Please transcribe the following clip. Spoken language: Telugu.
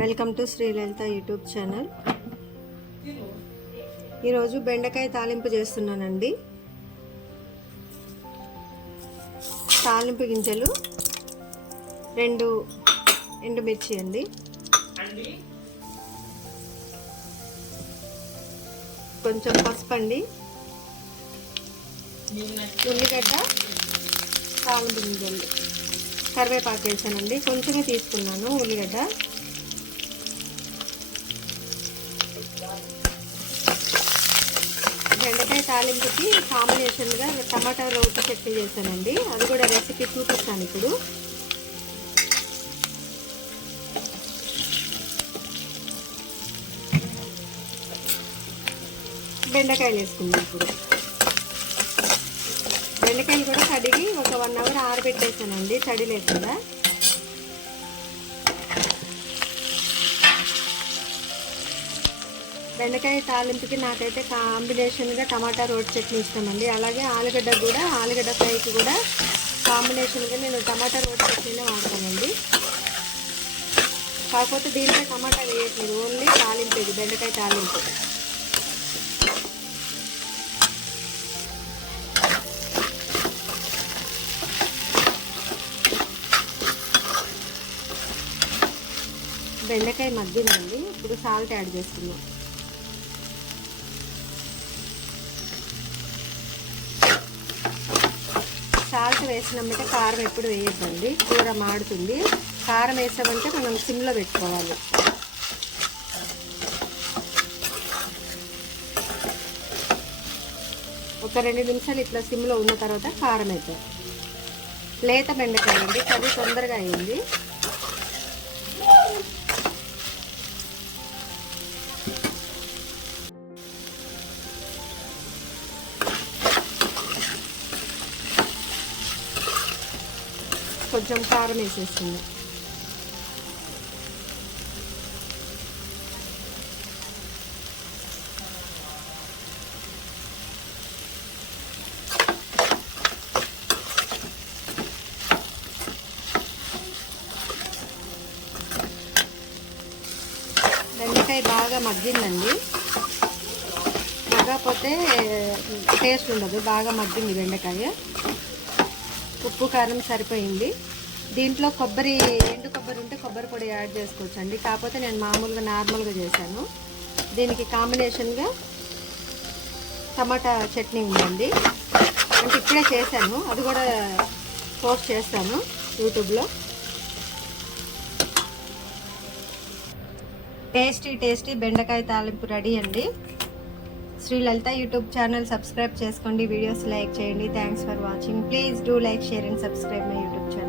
Welcome to Sri Lalitha YouTube channel. ఈరోజు బెండకాయ తాలింపు చేస్తున్నానండి. తాలింపు గింజలు 2 ఎండుమిర్చి అండి, కొంచెం పసుపు అండి, ఉల్లిగడ్డ, తాలింపు గింజలు, కరివేపాకు వేసానండి. కొంచెమే తీసుకున్నాను ఉల్లిగడ్డ. బెండకాయ తాలింపుకి కాంబినేషన్గా టమాటా రోటి చట్నీ చేశానండి. అది కూడా రెసిపీ చూపిస్తాను ఇప్పుడు. బెండకాయలు వేసుకుందాం ఇప్పుడు. బెండకాయలు కూడా కడిగి ఒక 1 అవర్ ఆరబెట్టేసానండి తడి లేకుండా. బెండకాయ తాలింపుకి నాకైతే కాంబినేషన్గా టమాటా రోటి చట్నీ ఇష్టమండి. అలాగే ఆలుగడ్డ కూడా, ఆలుగడ్డ ఫ్రైకి కూడా కాంబినేషన్గా నేను టమాటా రోటి చట్నీనే వాడతానండి. కాకపోతే దీంట్లో టమాటా వేయట్లేదు, ఓన్లీ తాలింపు, ఇది బెండకాయ తాలింపు. బెండకాయ మగ్గిందండి, ఇప్పుడు సాల్ట్ యాడ్ చేసుకుందాం. సాల్ట్ వేసినామంటే కారం ఎప్పుడు వేయద్దండి, కూర మాడుతుంది. కారం వేసామంటే మనం సిమ్లో పెట్టుకోవాలి. ఒక 2 నిమిషాలు ఇట్లా సిమ్లో ఉన్న తర్వాత కారం వేద్దాం. లేత బెండకాయ అండి, కర్రీ తొందరగా అయింది. కొంచెం కారం వేసేస్తుంది. బెండకాయ బాగా మగ్గిందండి, మగ్గకపోతే టేస్ట్ ఉండదు. బాగా మగ్గింది బెండకాయ. ఉప్పు కారం సరిపోయింది. దీంట్లో ఎండు కొబ్బరి ఉంటే కొబ్బరి పొడి యాడ్ చేసుకోవచ్చు అండి. కాకపోతే నేను మామూలుగా నార్మల్గా చేశాను. దీనికి కాంబినేషన్గా టమాటా చట్నీ ఉందండి, అంటే ఇప్పుడే చేశాను, అది కూడా పోస్ట్ చేస్తాను యూట్యూబ్లో. టేస్టీ బెండకాయ తాలింపు రెడీ అండి. శ్రీలలిత యూట్యూబ్ ఛానల్ సబ్స్క్రైబ్ చేసుకోండి, వీడియోస్ లైక్ చేయండి. Thanks for watching. Please do like, share and subscribe my YouTube channel.